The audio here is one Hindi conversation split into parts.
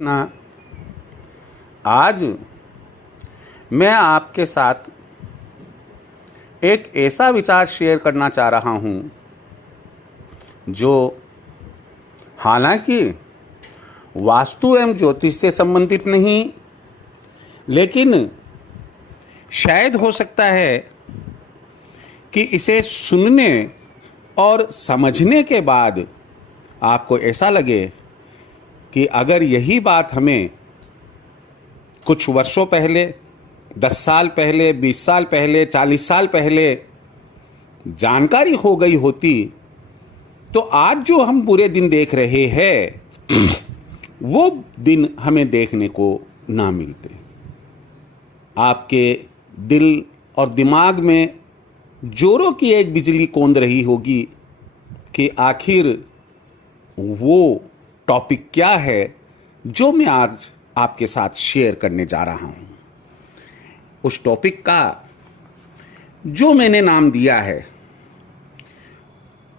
ना आज मैं आपके साथ एक ऐसा विचार शेयर करना चाह रहा हूँ जो हालांकि वास्तु एवं ज्योतिष से संबंधित नहीं, लेकिन शायद हो सकता है कि इसे सुनने और समझने के बाद आपको ऐसा लगे कि अगर यही बात हमें कुछ वर्षों पहले, 10 साल पहले, 20 साल पहले, 40 साल पहले जानकारी हो गई होती तो आज जो हम बुरे दिन देख रहे हैं वो दिन हमें देखने को ना मिलते। आपके दिल और दिमाग में जोरों की एक बिजली कौंध रही होगी कि आखिर वो टॉपिक क्या है जो मैं आज आपके साथ शेयर करने जा रहा हूं। उस टॉपिक का जो मैंने नाम दिया है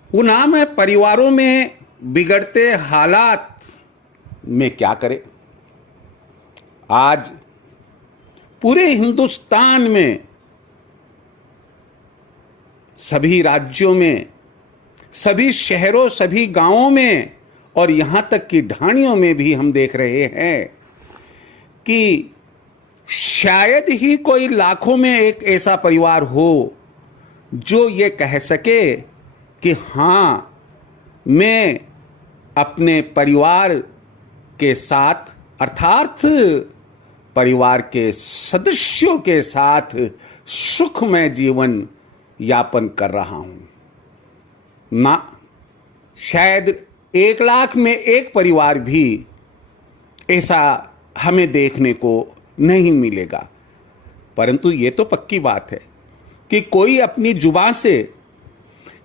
वो नाम है परिवारों में बिगड़ते हालात में क्या करें। आज पूरे हिंदुस्तान में सभी राज्यों में, सभी शहरों, सभी गांवों में और यहां तक कि ढाणियों में भी हम देख रहे हैं कि शायद ही कोई लाखों में एक ऐसा परिवार हो जो ये कह सके कि हां, मैं अपने परिवार के साथ अर्थात परिवार के सदस्यों के साथ सुखमय जीवन यापन कर रहा हूं। ना, शायद 1 लाख में एक परिवार भी ऐसा हमें देखने को नहीं मिलेगा। परंतु ये तो पक्की बात है कि कोई अपनी जुबान से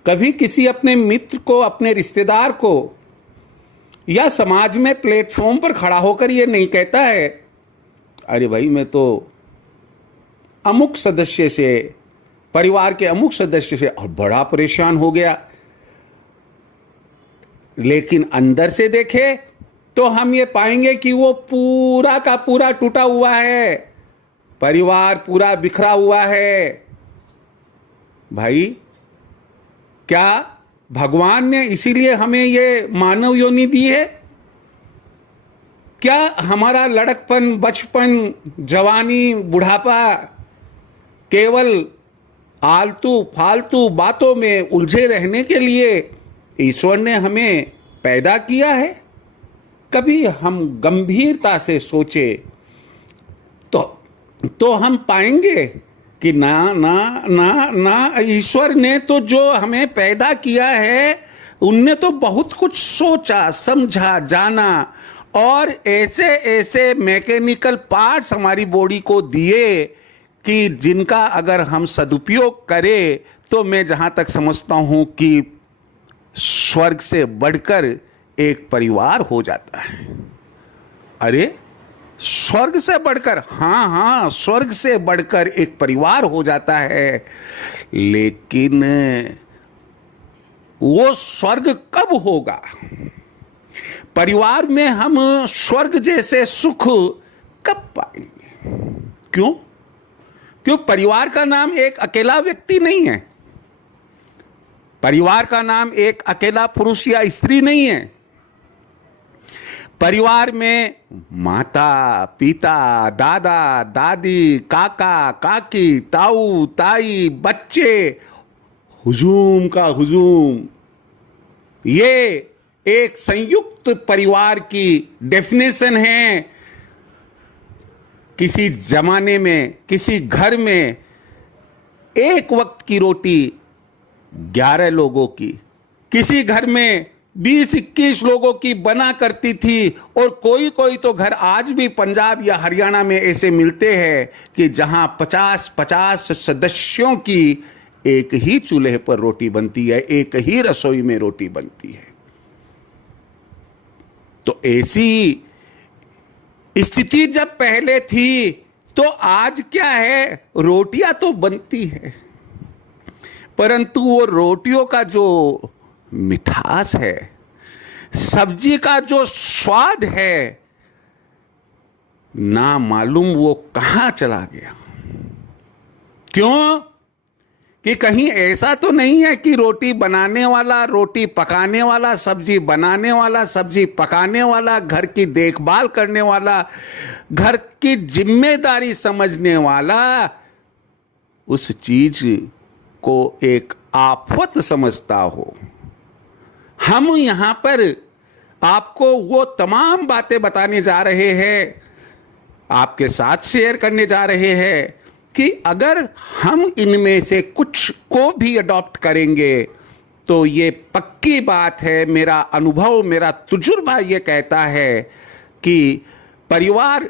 कभी किसी अपने मित्र को, अपने रिश्तेदार को या समाज में प्लेटफॉर्म पर खड़ा होकर ये नहीं कहता है, अरे भाई मैं तो अमुक सदस्य से, परिवार के अमुक सदस्य से और बड़ा परेशान हो गया। लेकिन अंदर से देखे तो हम ये पाएंगे कि वो पूरा का पूरा टूटा हुआ है, परिवार पूरा बिखरा हुआ है। भाई, क्या भगवान ने इसीलिए हमें ये मानव योनि दी है? क्या हमारा लड़कपन, बचपन, जवानी, बुढ़ापा केवल आलतू फालतू बातों में उलझे रहने के लिए ईश्वर ने हमें पैदा किया है? कभी हम गंभीरता से सोचे तो हम पाएंगे कि ना ना ना ना, ईश्वर ने तो जो हमें पैदा किया है उनने तो बहुत कुछ सोचा, समझा, जाना और ऐसे ऐसे मैकेनिकल पार्ट्स हमारी बॉडी को दिए कि जिनका अगर हम सदुपयोग करें तो मैं जहां तक समझता हूं कि स्वर्ग से बढ़कर एक परिवार हो जाता है। अरे, स्वर्ग से बढ़कर, हाँ, स्वर्ग से बढ़कर एक परिवार हो जाता है। लेकिन वो स्वर्ग कब होगा? परिवार में हम स्वर्ग जैसे सुख कब पाएंगे? क्यों परिवार का नाम एक अकेला व्यक्ति नहीं है। परिवार का नाम एक अकेला पुरुष या स्त्री नहीं है। परिवार में माता, पिता, दादा, दादी, काका, काकी, ताऊ, ताई, बच्चे, हुजूम का हुजूम, ये एक संयुक्त परिवार की डेफिनेशन है। किसी जमाने में, किसी घर में एक वक्त की रोटी 11 लोगों की, किसी घर में 20-21 लोगों की बना करती थी। और कोई कोई तो घर आज भी पंजाब या हरियाणा में ऐसे मिलते हैं कि जहां 50-50 सदस्यों की एक ही चूल्हे पर रोटी बनती है, एक ही रसोई में रोटी बनती है। तो ऐसी स्थिति जब पहले थी तो आज क्या है, रोटियां तो बनती है परंतु वो रोटियों का जो मिठास है, सब्जी का जो स्वाद है, ना मालूम वो कहां चला गया। क्यों? कि कहीं ऐसा तो नहीं है कि रोटी बनाने वाला, रोटी पकाने वाला, सब्जी बनाने वाला, सब्जी पकाने वाला, घर की देखभाल करने वाला, घर की जिम्मेदारी समझने वाला उस चीज को एक आफत समझता हो। हम यहां पर आपको वो तमाम बातें बताने जा रहे हैं, आपके साथ शेयर करने जा रहे हैं कि अगर हम इनमें से कुछ को भी अडॉप्ट करेंगे तो ये पक्की बात है, मेरा अनुभव, मेरा तजुर्बा ये कहता है कि परिवार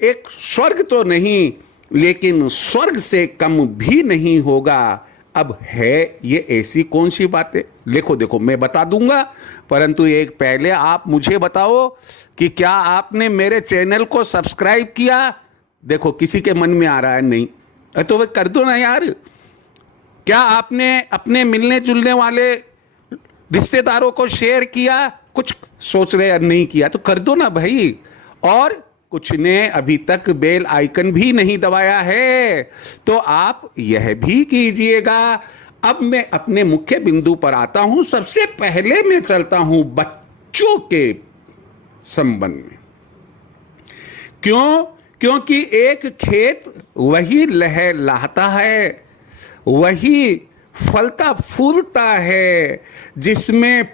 एक स्वर्ग तो नहीं लेकिन स्वर्ग से कम भी नहीं होगा। अब है ये ऐसी कौन सी बातें? देखो मैं बता दूंगा, परंतु एक पहले आप मुझे बताओ कि क्या आपने मेरे चैनल को सब्सक्राइब किया? देखो किसी के मन में आ रहा है नहीं, तो वह कर दो ना यार। क्या आपने अपने मिलने जुलने वाले रिश्तेदारों को शेयर किया? कुछ सोच रहे नहीं किया तो कर दो ना भाई। और कुछ ने अभी तक बेल आइकन भी नहीं दबाया है तो आप यह भी कीजिएगा। अब मैं अपने मुख्य बिंदु पर आता हूं। सबसे पहले मैं चलता हूं बच्चों के संबंध में। क्यों? क्योंकि एक खेत वही लहलहाता है, वही फलता फूलता है जिसमें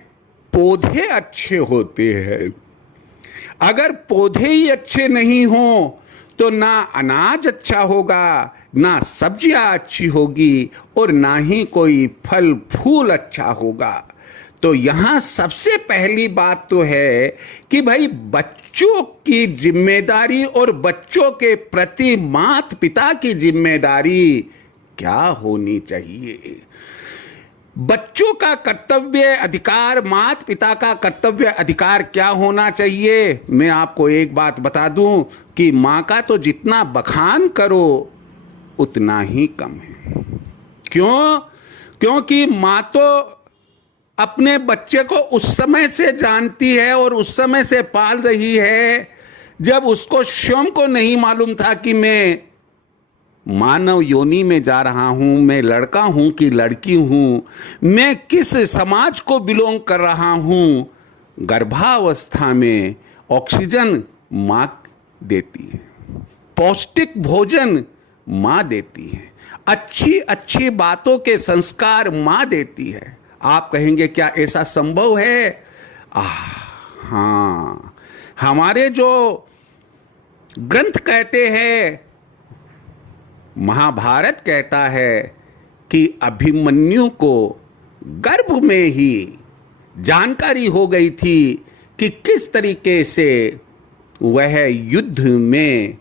पौधे अच्छे होते हैं। अगर पौधे ही अच्छे नहीं हो तो ना अनाज अच्छा होगा, ना सब्जियां अच्छी होगी और ना ही कोई फल फूल अच्छा होगा। तो यहां सबसे पहली बात तो है कि भाई बच्चों की जिम्मेदारी और बच्चों के प्रति माता पिता की जिम्मेदारी क्या होनी चाहिए। बच्चों का कर्तव्य अधिकार, माता पिता का कर्तव्य अधिकार क्या होना चाहिए? मैं आपको एक बात बता दूं कि मां का तो जितना बखान करो उतना ही कम है। क्यों? क्योंकि मां तो अपने बच्चे को उस समय से जानती है और उस समय से पाल रही है जब उसको स्वयं को नहीं मालूम था कि मैं मानव योनि में जा रहा हूं, मैं लड़का हूं कि लड़की हूं, मैं किस समाज को बिलोंग कर रहा हूं। गर्भावस्था में ऑक्सीजन मां देती है, पौष्टिक भोजन मां देती है, अच्छी अच्छी बातों के संस्कार मां देती है। आप कहेंगे क्या ऐसा संभव है? हाँ, हमारे जो ग्रंथ कहते हैं, महाभारत कहता है कि अभिमन्यु को गर्भ में ही जानकारी हो गई थी कि किस तरीके से वह युद्ध में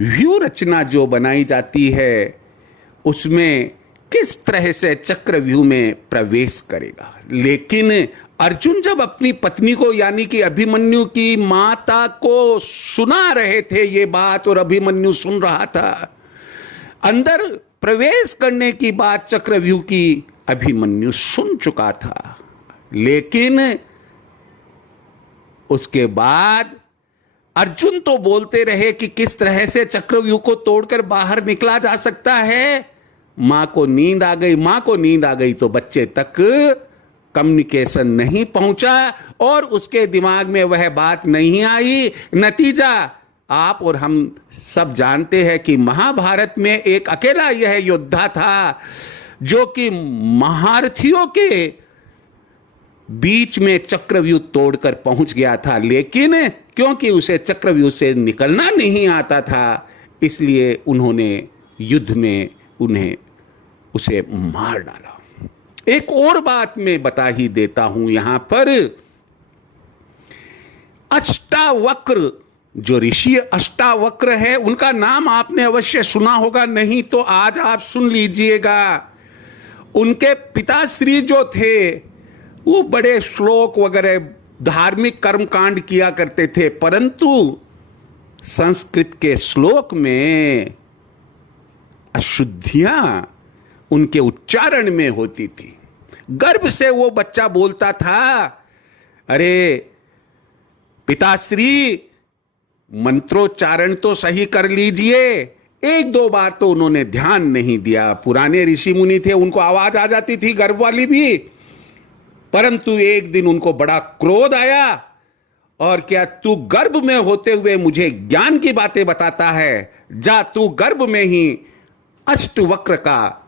व्यूह रचना जो बनाई जाती है उसमें किस तरह से चक्रव्यूह में प्रवेश करेगा। लेकिन अर्जुन जब अपनी पत्नी को यानी कि अभिमन्यु की माता को सुना रहे थे ये बात और अभिमन्यु सुन रहा था, अंदर प्रवेश करने की बात चक्रव्यूह की अभिमन्यु सुन चुका था। लेकिन उसके बाद अर्जुन तो बोलते रहे कि किस तरह से चक्रव्यूह को तोड़कर बाहर निकला जा सकता है। मां को नींद आ गई, मां को नींद आ गई तो बच्चे तक कम्युनिकेशन नहीं पहुंचा और उसके दिमाग में वह बात नहीं आई। नतीजा आप और हम सब जानते हैं कि महाभारत में एक अकेला यह योद्धा था जो कि महारथियों के बीच में चक्रव्यूह तोड़कर पहुंच गया था। लेकिन क्योंकि उसे चक्रव्यूह से निकलना नहीं आता था इसलिए उन्होंने युद्ध में उसे मार डाला। एक और बात मैं बता ही देता हूं यहां पर, अष्टावक्र जो ऋषि अष्टावक्र है उनका नाम आपने अवश्य सुना होगा, नहीं तो आज आप सुन लीजिएगा। उनके पिताश्री जो थे वो बड़े श्लोक वगैरह धार्मिक कर्मकांड किया करते थे, परंतु संस्कृत के श्लोक में अशुद्धियां उनके उच्चारण में होती थी। गर्भ से वो बच्चा बोलता था, अरे पिताश्री मंत्रोच्चारण तो सही कर लीजिए। एक दो बार तो उन्होंने ध्यान नहीं दिया। पुराने ऋषि मुनि थे, उनको आवाज आ जाती थी गर्भ वाली भी, परंतु एक दिन उनको बड़ा क्रोध आया और क्या तू गर्भ में होते हुए मुझे ज्ञान की बातें बताता है, जा तू गर्भ में ही अष्टवक्र का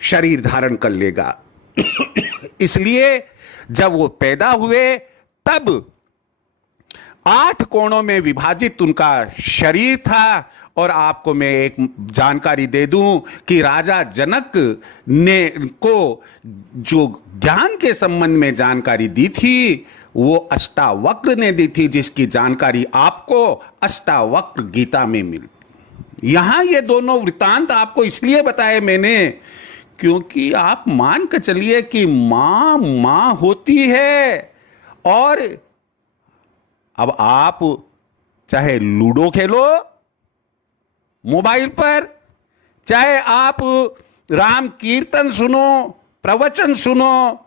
शरीर धारण कर लेगा। इसलिए जब वो पैदा हुए तब 8 कोणों में विभाजित उनका शरीर था। और आपको मैं एक जानकारी दे दूं कि राजा जनक ने को जो ज्ञान के संबंध में जानकारी दी थी वो अष्टावक्र ने दी थी, जिसकी जानकारी आपको अष्टावक्र गीता में मिलती। यहां ये दोनों वृत्तांत आपको इसलिए बताए मैंने क्योंकि आप मान कर चलिए कि मां होती है, और अब आप चाहे लूडो खेलो मोबाइल पर, चाहे आप राम कीर्तन सुनो, प्रवचन सुनो,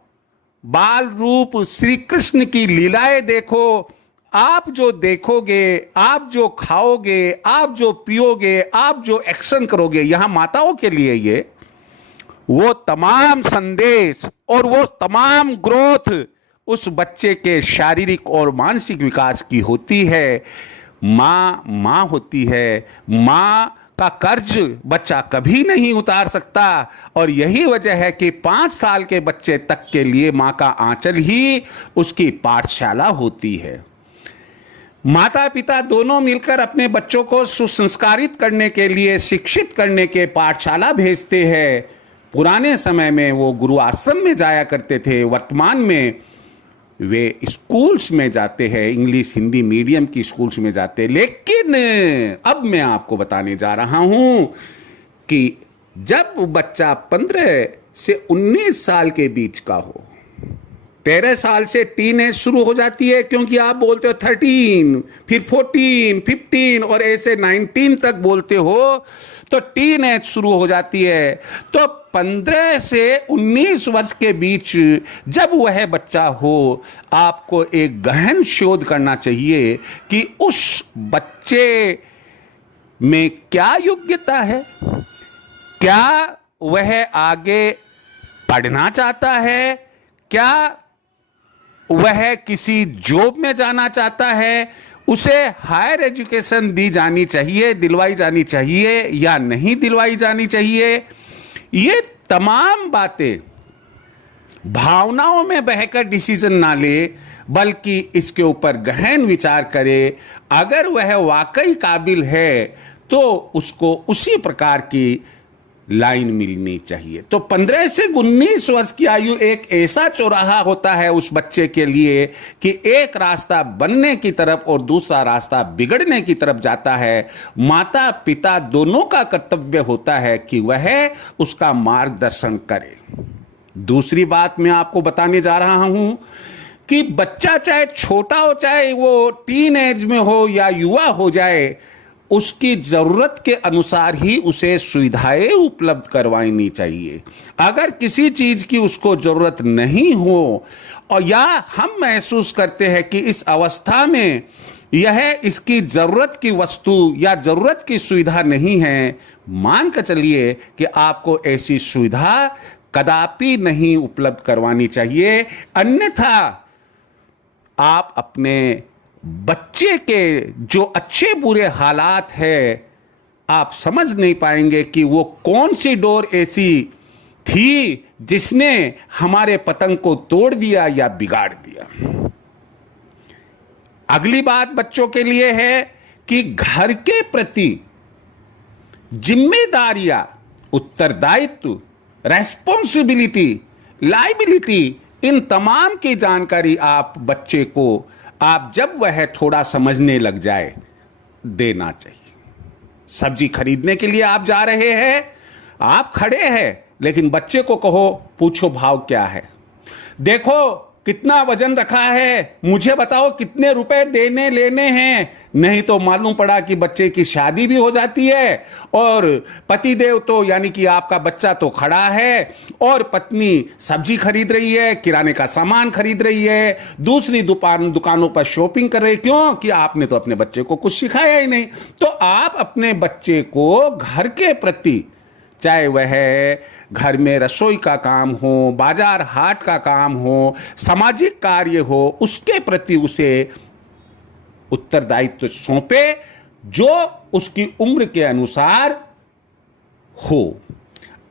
बाल रूप श्री कृष्ण की लीलाएं देखो, आप जो देखोगे, आप जो खाओगे, आप जो पियोगे, आप जो एक्शन करोगे, यहां माताओं के लिए ये वो तमाम संदेश और वो तमाम ग्रोथ उस बच्चे के शारीरिक और मानसिक विकास की होती है। माँ होती है, माँ का कर्ज बच्चा कभी नहीं उतार सकता, और यही वजह है कि 5 साल के बच्चे तक के लिए माँ का आंचल ही उसकी पाठशाला होती है। माता पिता दोनों मिलकर अपने बच्चों को सुसंस्कारित करने के लिए, शिक्षित करने के पाठशाला भेजते हैं। पुराने समय में वो गुरु आश्रम में जाया करते थे, वर्तमान में वे स्कूल्स में जाते हैं, इंग्लिश हिंदी मीडियम की स्कूल्स में जाते हैं। लेकिन अब मैं आपको बताने जा रहा हूं कि जब बच्चा 15 से 19 साल के बीच का हो, 13 साल से टीनेज शुरू हो जाती है, क्योंकि आप बोलते हो 13, फिर 14, 15 और ऐसे 19 तक बोलते हो, तो टीनेज शुरू हो जाती है। तो 15 से 19 वर्ष के बीच जब वह बच्चा हो, आपको एक गहन शोध करना चाहिए कि उस बच्चे में क्या योग्यता है, क्या वह आगे पढ़ना चाहता है, क्या वह किसी जॉब में जाना चाहता है, उसे हायर एजुकेशन दी जानी चाहिए, दिलवाई जानी चाहिए या नहीं दिलवाई जानी चाहिए। ये तमाम बातें भावनाओं में बहकर डिसीजन ना ले, बल्कि इसके ऊपर गहन विचार करे। अगर वह वाकई काबिल है तो उसको उसी प्रकार की लाइन मिलनी चाहिए। तो 15 से 19 वर्ष की आयु एक ऐसा चौराहा होता है उस बच्चे के लिए कि एक रास्ता बनने की तरफ और दूसरा रास्ता बिगड़ने की तरफ जाता है। माता पिता दोनों का कर्तव्य होता है कि वह उसका मार्गदर्शन करे। दूसरी बात मैं आपको बताने जा रहा हूं कि बच्चा चाहे छोटा हो, चाहे वो टीन एज में हो या युवा हो जाए, उसकी जरूरत के अनुसार ही उसे सुविधाएं उपलब्ध करवानी चाहिए। अगर किसी चीज की उसको जरूरत नहीं हो और या हम महसूस करते हैं कि इस अवस्था में यह इसकी जरूरत की वस्तु या जरूरत की सुविधा नहीं है, मान कर चलिए कि आपको ऐसी सुविधा कदापि नहीं उपलब्ध करवानी चाहिए। अन्यथा आप अपने बच्चे के जो अच्छे बुरे हालात है, आप समझ नहीं पाएंगे कि वो कौन सी डोर ऐसी थी जिसने हमारे पतंग को तोड़ दिया या बिगाड़ दिया। अगली बात बच्चों के लिए है कि घर के प्रति जिम्मेदारियां, उत्तरदायित्व, रेस्पॉन्सिबिलिटी, लायबिलिटी, इन तमाम की जानकारी आप बच्चे को, आप जब वह थोड़ा समझने लग जाए, देना चाहिए। सब्जी खरीदने के लिए आप जा रहे हैं, आप खड़े हैं, लेकिन बच्चे को कहो पूछो भाव क्या है, देखो कितना वजन रखा है, मुझे बताओ कितने रुपए देने लेने हैं, नहीं तो मालूम पड़ा कि बच्चे की शादी भी हो जाती है और पतिदेव तो यानी कि आपका बच्चा तो खड़ा है और पत्नी सब्जी खरीद रही है, किराने का सामान खरीद रही है, दूसरी दुकानों पर शॉपिंग कर रही है। क्यों? कि आपने तो अपने बच्चे को कुछ सिखाया ही नहीं। तो आप अपने बच्चे को घर के प्रति, चाहे वह घर में रसोई का काम हो, बाजार हाट का काम हो, सामाजिक कार्य हो, उसके प्रति उसे उत्तरदायित्व सौंपे जो उसकी उम्र के अनुसार हो।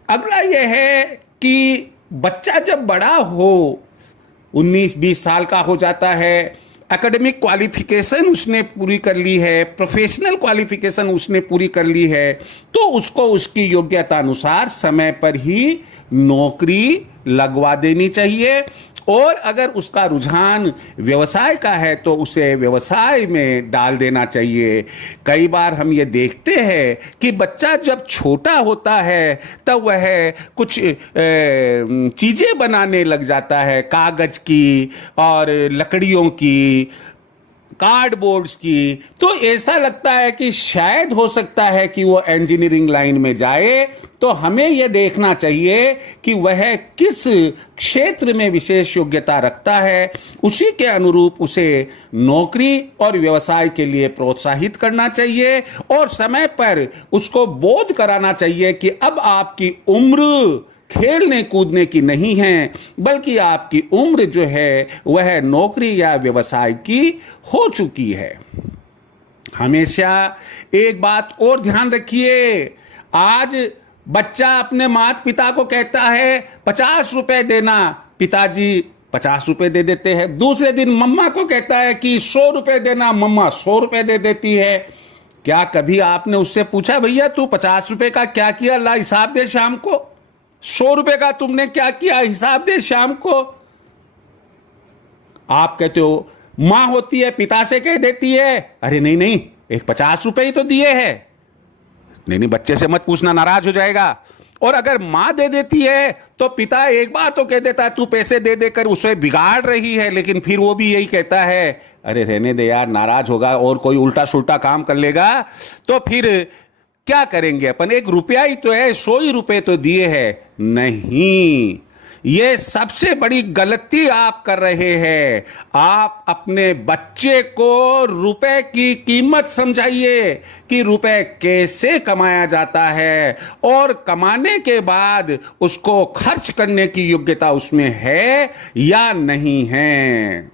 अगला यह है कि बच्चा जब बड़ा हो, 19-20 साल का हो जाता है, एकेडमिक क्वालिफिकेशन उसने पूरी कर ली है, प्रोफेशनल क्वालिफिकेशन उसने पूरी कर ली है, तो उसको उसकी योग्यता अनुसार समय पर ही नौकरी लगवा देनी चाहिए। और अगर उसका रुझान व्यवसाय का है तो उसे व्यवसाय में डाल देना चाहिए। कई बार हम ये देखते हैं कि बच्चा जब छोटा होता है तब वह कुछ चीज़ें बनाने लग जाता है, कागज़ की और लकड़ियों की, कार्डबोर्ड्स की। तो ऐसा लगता है कि शायद हो सकता है कि वो इंजीनियरिंग लाइन में जाए। तो हमें यह देखना चाहिए कि वह किस क्षेत्र में विशेष योग्यता रखता है, उसी के अनुरूप उसे नौकरी और व्यवसाय के लिए प्रोत्साहित करना चाहिए और समय पर उसको बोध कराना चाहिए कि अब आपकी उम्र खेलने कूदने की नहीं है, बल्कि आपकी उम्र जो है वह नौकरी या व्यवसाय की हो चुकी है। हमेशा एक बात और ध्यान रखिए, आज बच्चा अपने माता पिता को कहता है 50 रुपए देना, पिताजी 50 रुपए दे देते हैं। दूसरे दिन मम्मा को कहता है कि 100 रुपए देना, मम्मा 100 रुपए दे देती है। क्या कभी आपने उससे पूछा, भैया तू 50 रुपए का क्या किया, ला हिसाब दे शाम को? 100 रुपए का तुमने क्या किया, हिसाब दे शाम को? आप कहते हो मां होती है पिता से कह देती है, अरे नहीं नहीं एक 50 रुपए ही तो दिए हैं। नहीं नहीं, बच्चे से मत पूछना, नाराज हो जाएगा। और अगर मां दे देती है तो पिता एक बार तो कह देता है तू पैसे दे देकर उसे बिगाड़ रही है, लेकिन फिर वो भी यही कहता है अरे रहने दे यार, नाराज होगा और कोई उल्टा सुल्टा काम कर लेगा तो फिर क्या करेंगे अपन, 1 रुपया ही तो है, 100 ही रुपए तो दिए हैं। नहीं, ये सबसे बड़ी गलती आप कर रहे हैं। आप अपने बच्चे को रुपए की कीमत समझाइए कि रुपए कैसे कमाया जाता है और कमाने के बाद उसको खर्च करने की योग्यता उसमें है या नहीं है।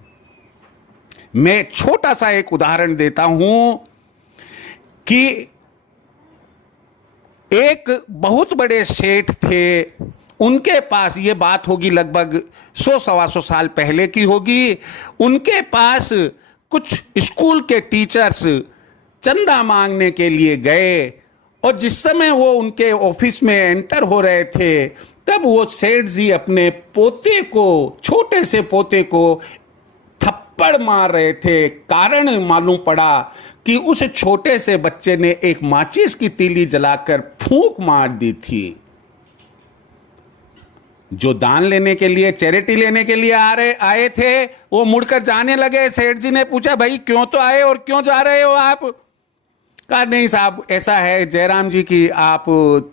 मैं छोटा सा एक उदाहरण देता हूं कि एक बहुत बड़े सेठ थे, उनके पास, ये बात होगी लगभग 100-125 साल पहले की होगी, उनके पास कुछ स्कूल के टीचर्स चंदा मांगने के लिए गए और जिस समय वो उनके ऑफिस में एंटर हो रहे थे तब वो सेठ जी अपने पोते को, छोटे से पोते को थप्पड़ मार रहे थे। कारण मालूम पड़ा कि उस छोटे से बच्चे ने एक माचिस की तीली जलाकर फूंक मार दी थी। जो दान लेने के लिए, चैरिटी लेने के लिए आए थे, वो मुड़कर जाने लगे। सेठ जी ने पूछा भाई क्यों तो आए और क्यों जा रहे हो आप? कहा नहीं साहब ऐसा है जयराम जी की, आप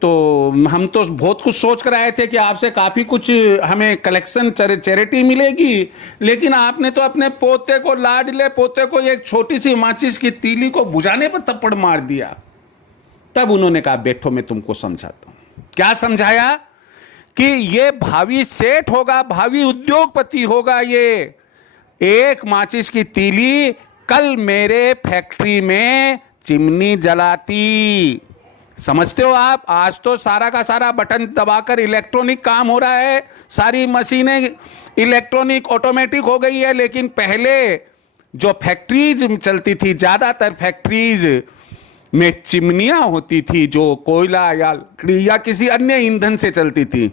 तो, हम तो बहुत कुछ सोच कर आए थे कि आपसे काफ़ी कुछ हमें कलेक्शन चैरिटी मिलेगी, लेकिन आपने तो अपने पोते को, लाडले पोते को एक छोटी सी माचिस की तीली को बुझाने पर थप्पड़ मार दिया। तब उन्होंने कहा बैठो मैं तुमको समझाता हूं। क्या समझाया? कि ये भावी सेठ होगा, भावी उद्योगपति होगा। ये एक माचिस की तीली कल मेरे फैक्ट्री में चिमनी जलाती। समझते हो आप? आज तो सारा का सारा बटन दबाकर इलेक्ट्रॉनिक काम हो रहा है, सारी मशीनें इलेक्ट्रॉनिक ऑटोमेटिक हो गई है, लेकिन पहले जो फैक्ट्रीज चलती थी, ज्यादातर फैक्ट्रीज में चिमनियां होती थी जो कोयला या लकड़ी या किसी अन्य ईंधन से चलती थी।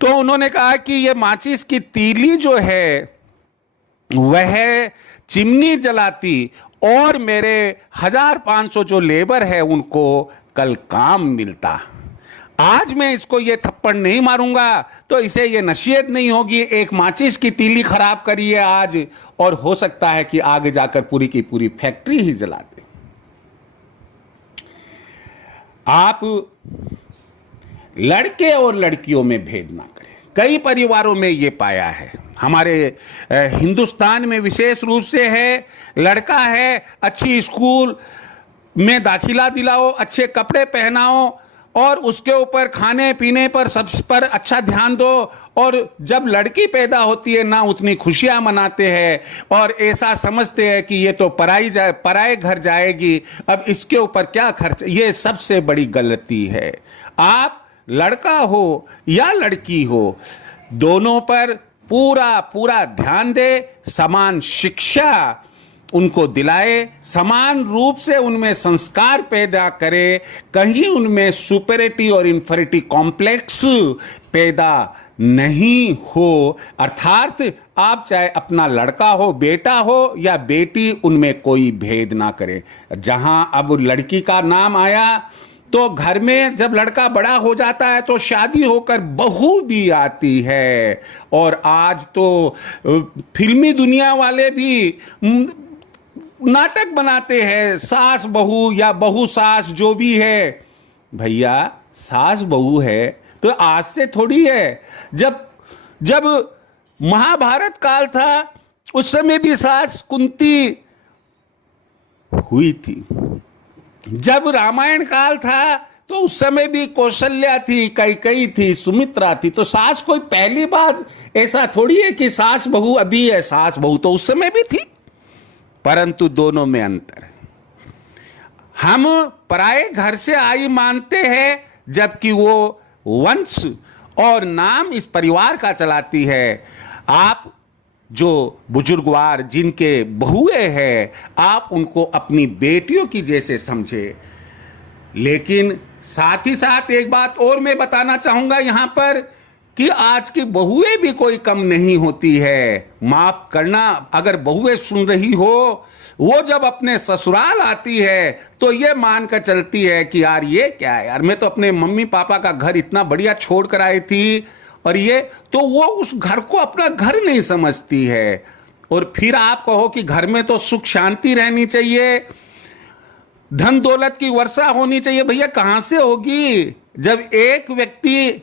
तो उन्होंने कहा कि ये माचिस की तीली जो है वह चिमनी जलाती और मेरे 1500 जो लेबर है उनको कल काम मिलता। आज मैं इसको ये थप्पड़ नहीं मारूंगा तो इसे ये नसीहत नहीं होगी। एक माचिस की तीली खराब करी है आज, और हो सकता है कि आगे जाकर पूरी की पूरी फैक्ट्री ही जला दे। आप लड़के और लड़कियों में भेद ना करें। कई परिवारों में ये पाया है, हमारे हिंदुस्तान में विशेष रूप से है। लड़का है, अच्छी स्कूल में दाखिला दिलाओ, अच्छे कपड़े पहनाओ और उसके ऊपर खाने पीने पर सब पर अच्छा ध्यान दो। और जब लड़की पैदा होती है ना, उतनी खुशियां मनाते हैं और ऐसा समझते हैं कि ये तो पराए घर जाएगी, अब इसके ऊपर क्या खर्च। ये सबसे बड़ी गलती है। आप लड़का हो या लड़की हो, दोनों पर पूरा पूरा ध्यान दे, समान शिक्षा उनको दिलाए, समान रूप से उनमें संस्कार पैदा करे, कहीं उनमें सुपेरिटी और इंफेरिटी कॉम्प्लेक्स पैदा नहीं हो। अर्थात आप चाहे अपना लड़का हो, बेटा हो या बेटी, उनमें कोई भेद ना करे। जहां अब लड़की का नाम आया तो घर में जब लड़का बड़ा हो जाता है तो शादी होकर बहू भी आती है। और आज तो फिल्मी दुनिया वाले भी नाटक बनाते हैं, सास बहू या बहू सास, जो भी है। भैया, सास बहू है तो आज से थोड़ी है। जब महाभारत काल था उस समय भी सास कुंती हुई थी। जब रामायण काल था तो उस समय भी कौशल्या थी, कैकेयी थी, सुमित्रा थी। तो सास कोई पहली बार ऐसा थोड़ी है कि सास बहू अभी है। सास बहू तो उस समय भी थी, परंतु दोनों में अंतर है। हम पराए घर से आई मानते हैं, जबकि वो वंश और नाम इस परिवार का चलाती है। आप जो बुजुर्गवार जिनके बहुएं हैं, आप उनको अपनी बेटियों की जैसे समझे। लेकिन साथ ही साथ एक बात और मैं बताना चाहूंगा यहां पर कि आज की बहुएं भी कोई कम नहीं होती है। माफ करना, अगर बहुएं सुन रही हो, वो जब अपने ससुराल आती है तो ये मानकर चलती है कि यार ये क्या है यार, मैं तो अपने मम्मी पापा का घर इतना बढ़िया छोड़ कर आई थी, और ये तो वो उस घर को अपना घर नहीं समझती है। और फिर आप कहो कि घर में तो सुख शांति रहनी चाहिए, धन दौलत की वर्षा होनी चाहिए। भैया, कहां से होगी जब एक व्यक्ति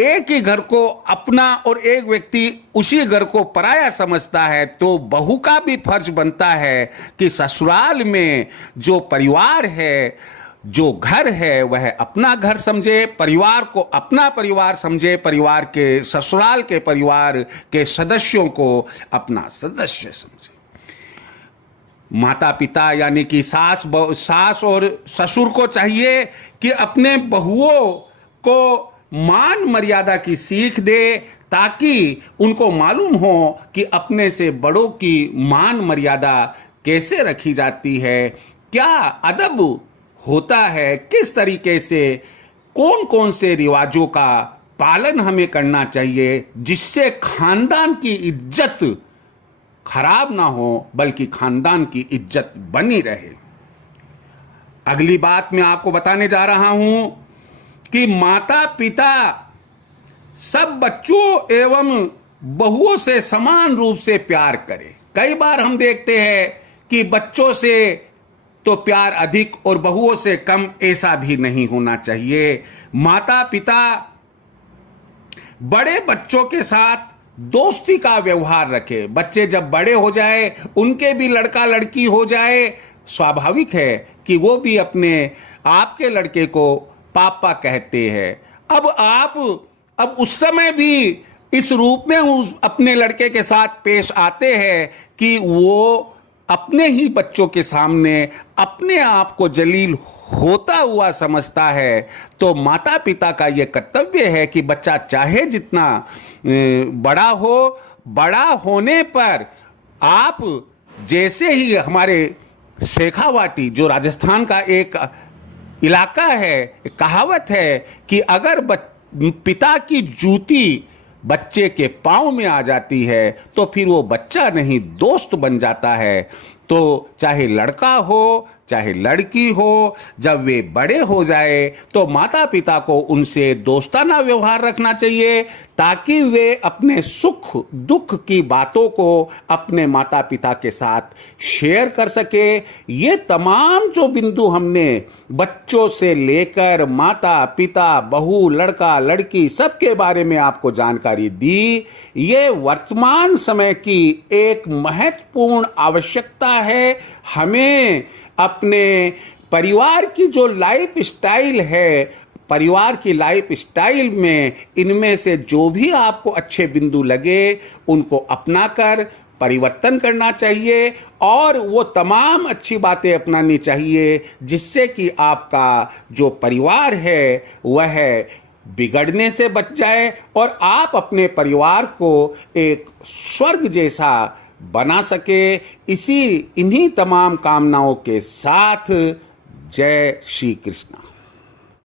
एक ही घर को अपना और एक व्यक्ति उसी घर को पराया समझता है। तो बहू का भी फर्ज बनता है कि ससुराल में जो परिवार है, जो घर है, वह अपना घर समझे, परिवार को अपना परिवार समझे, परिवार के ससुराल के परिवार के सदस्यों को अपना सदस्य समझे। माता पिता यानी कि सास और ससुर को चाहिए कि अपने बहुओं को मान मर्यादा की सीख दे, ताकि उनको मालूम हो कि अपने से बड़ों की मान मर्यादा कैसे रखी जाती है, क्या अदब होता है, किस तरीके से कौन कौन से रिवाजों का पालन हमें करना चाहिए, जिससे खानदान की इज्जत खराब ना हो, बल्कि खानदान की इज्जत बनी रहे। अगली बात मैं आपको बताने जा रहा हूं कि माता पिता सब बच्चों एवं बहुओं से समान रूप से प्यार करें। कई बार हम देखते हैं कि बच्चों से तो प्यार अधिक और बहुओं से कम, ऐसा भी नहीं होना चाहिए। माता पिता बड़े बच्चों के साथ दोस्ती का व्यवहार रखे। बच्चे जब बड़े हो जाए, उनके भी लड़का लड़की हो जाए, स्वाभाविक है कि वो भी अपने आपके लड़के को पापा कहते हैं। अब उस समय भी इस रूप में अपने लड़के के साथ पेश आते हैं कि वो अपने ही बच्चों के सामने अपने आप को जलील होता हुआ समझता है। तो माता पिता का यह कर्तव्य है कि बच्चा चाहे जितना बड़ा हो, बड़ा होने पर आप जैसे ही, हमारे शेखावाटी जो राजस्थान का एक इलाका है, कहावत है कि अगर पिता की जूती बच्चे के पांव में आ जाती है तो फिर वो बच्चा नहीं दोस्त बन जाता है। तो चाहे लड़का हो चाहे लड़की हो, जब वे बड़े हो जाए तो माता पिता को उनसे दोस्ताना व्यवहार रखना चाहिए, ताकि वे अपने सुख दुख की बातों को अपने माता पिता के साथ शेयर कर सके। ये तमाम जो बिंदु हमने बच्चों से लेकर माता पिता, बहू, लड़का, लड़की सबके बारे में आपको जानकारी दी, ये वर्तमान समय की एक महत्वपूर्ण आवश्यकता है। हमें अपने परिवार की जो लाइफ स्टाइल है, परिवार की लाइफ स्टाइल में इनमें से जो भी आपको अच्छे बिंदु लगे उनको अपनाकर परिवर्तन करना चाहिए और वो तमाम अच्छी बातें अपनानी चाहिए, जिससे कि आपका जो परिवार है वह बिगड़ने से बच जाए और आप अपने परिवार को एक स्वर्ग जैसा बना सके। इन्हीं तमाम कामनाओं के साथ जय श्री कृष्ण।